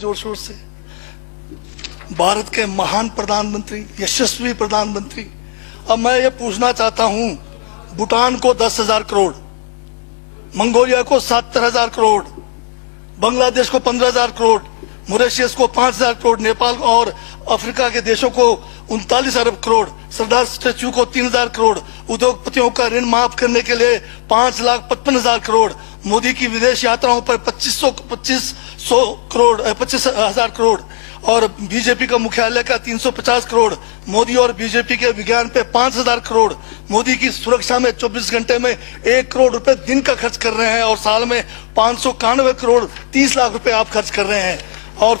जोर शोर से भारत के महान प्रधानमंत्री, यशस्वी प्रधानमंत्री। अब मैं ये पूछना चाहता हूं, भूटान को 10,000 करोड़, मंगोलिया को 70,000 करोड़, बांग्लादेश को 15,000 करोड़, मॉरिशस को 5,000 करोड़, नेपाल और अफ्रीका के देशों को 39 अरब करोड़, सरदार स्टैच्यू को 3,000 करोड़, उद्योगपतियों का ऋण माफ करने के लिए 5,55,000 करोड़, मोदी की विदेश यात्राओं पर 25,000 करोड़ और बीजेपी का मुख्यालय का 350 करोड़, मोदी और बीजेपी के विज्ञान पे 5,000 करोड़, मोदी की सुरक्षा में 24 घंटे में 1 करोड़ रुपए दिन का खर्च कर रहे हैं और साल में 591 करोड़ 30 लाख रुपए आप खर्च कर रहे हैं। और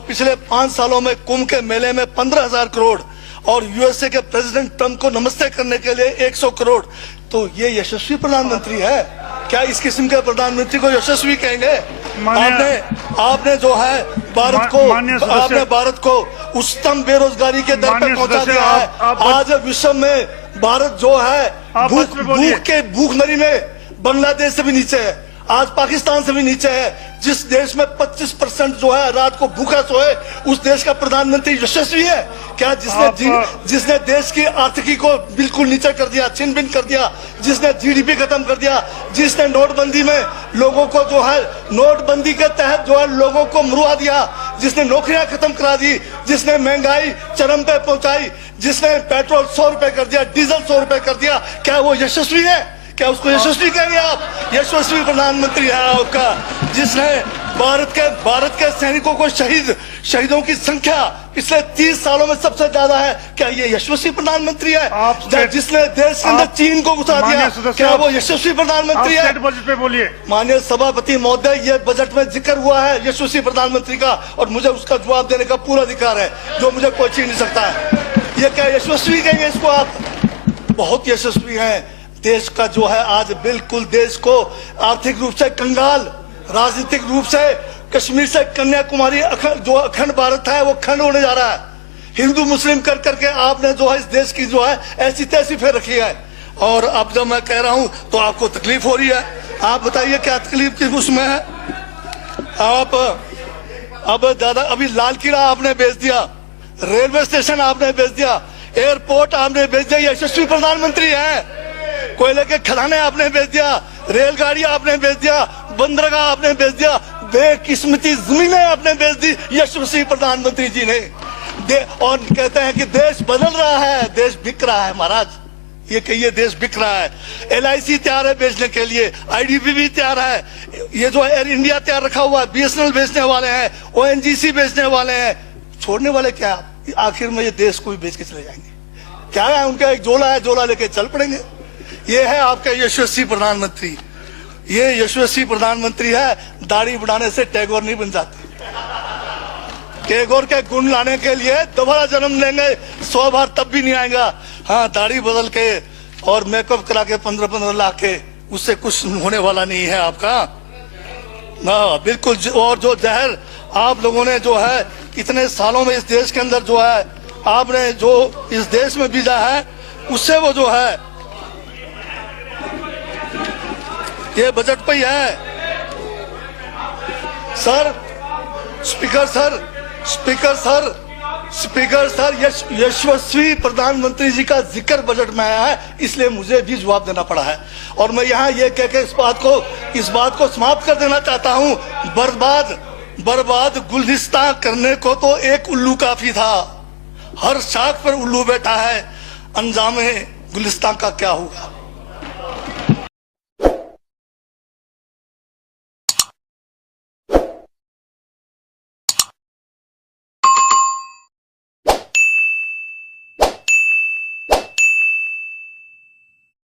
पिछले 5 सालों में कुंभ के मेले में 15,000 करोड़ और यूएसए के प्रेसिडेंट ट्रंप को नमस्ते करने के लिए 100 करोड़। तो ये यशस्वी प्रधानमंत्री है क्या? इस किस्म के प्रधानमंत्री को यशस्वी कहेंगे? आपने जो है भारत को उच्चतम बेरोजगारी के दर पर पहुंचा दिया है। आज विश्व में भारत जो है भूखमरी में बांग्लादेश से भी नीचे है, आज पाकिस्तान से भी नीचे है। जिस देश में 25% जो है रात को भूखा सोए, उस देश का प्रधानमंत्री यशस्वी है क्या? जिसने देश की आर्थिकी को बिल्कुल नीचे कर दिया, छिन भिन कर दिया, जिसने जीडीपी खत्म कर दिया, जिसने नोटबंदी में लोगों को जो है नोटबंदी के तहत जो है लोगों को मरवा दिया, जिसने नौकरियां खत्म करा दी, जिसने महंगाई चरम पे पहुंचाई, जिसने पेट्रोल 100 रुपए कर दिया, डीजल 100 रुपए कर दिया, क्या वो यशस्वी है? क्या उसको यशस्वी कहेंगे आप? यशस्वी प्रधानमंत्री है आपका, जिसने भारत के सैनिकों को शहीदों की संख्या पिछले 30 सालों में सबसे ज्यादा है। क्या ये यशस्वी प्रधानमंत्री है? जिसने देश के अंदर चीन को घुसा दिया, क्या वो यशस्वी प्रधानमंत्री है? बजट पे बोलिए। माननीय सभापति महोदय, ये बजट में जिक्र हुआ है यशस्वी प्रधानमंत्री का और मुझे उसका जवाब देने का पूरा अधिकार है, जो मुझे कोई छीन नहीं सकता है। ये क्या यशस्वी कहेंगे इसको आप? बहुत यशस्वी है। देश का जो है आज बिल्कुल देश को आर्थिक रूप से कंगाल, राजनीतिक रूप से कश्मीर से कन्याकुमारी जो अखंड भारत है वो खंड होने जा रहा है। हिंदू मुस्लिम कर करके आपने जो है इस देश की जो है ऐसी तैसी फेर रखी है। और अब जब मैं कह रहा हूं तो आपको तकलीफ हो रही है। आप बताइए क्या तकलीफ की उसमें है? आप अब दादा अभी लाल किला आपने बेच दिया, रेलवे स्टेशन आपने बेच दिया, एयरपोर्ट आपने बेच दिया। यशस्वी प्रधानमंत्री है। कोयले के खदाने आपने बेच दिया, रेलगाड़ी आपने बेच दिया, बंदरगाह आपने बेच दिया, बेकिस्मती जमीनें आपने बेच दी यशस्वी प्रधानमंत्री जी ने। और कहते हैं कि देश बदल रहा है, देश बिक रहा है। महाराज ये कहिए देश बिक रहा है। LIC तैयार है बेचने के लिए, IDB भी तैयार है, ये जो एयर इंडिया तैयार रखा हुआ है, BSNL बेचने वाले हैं, ONGC बेचने वाले हैं। छोड़ने वाले क्या? आखिर में ये देश को भी बेच के चले जाएंगे। क्या है उनका? एक झोला है, झोला लेके चल पड़ेंगे। ये है आपका यशस्वी प्रधानमंत्री। ये यशस्वी प्रधानमंत्री है। दाढ़ी बढ़ाने से टैगोर नहीं बन जाते। टैगोर के गुण लाने के लिए दोबारा जन्म लेंगे 100 बार तब भी नहीं आएगा। हाँ, दाढ़ी बदल के और मेकअप करा के 15-15 लाख के, उससे कुछ होने वाला नहीं है आपका ना, बिल्कुल। और जो जहर आप लोगों ने जो है इतने सालों में इस देश के अंदर जो है आपने जो इस देश में बीजा है, उससे वो जो है ये बजट पे ही है। सर, स्पीकर सर, यशस्वी प्रधानमंत्री जी का जिक्र बजट में आया है, इसलिए मुझे भी जवाब देना पड़ा है। और मैं यहाँ ये कह के इस बात को समाप्त कर देना चाहता हूँ। बर्बाद गुलदस्ता करने को तो एक उल्लू काफी था, हर शाख पर उल्लू बैठा है, अंजामे गुलिस्तान का क्या होगा?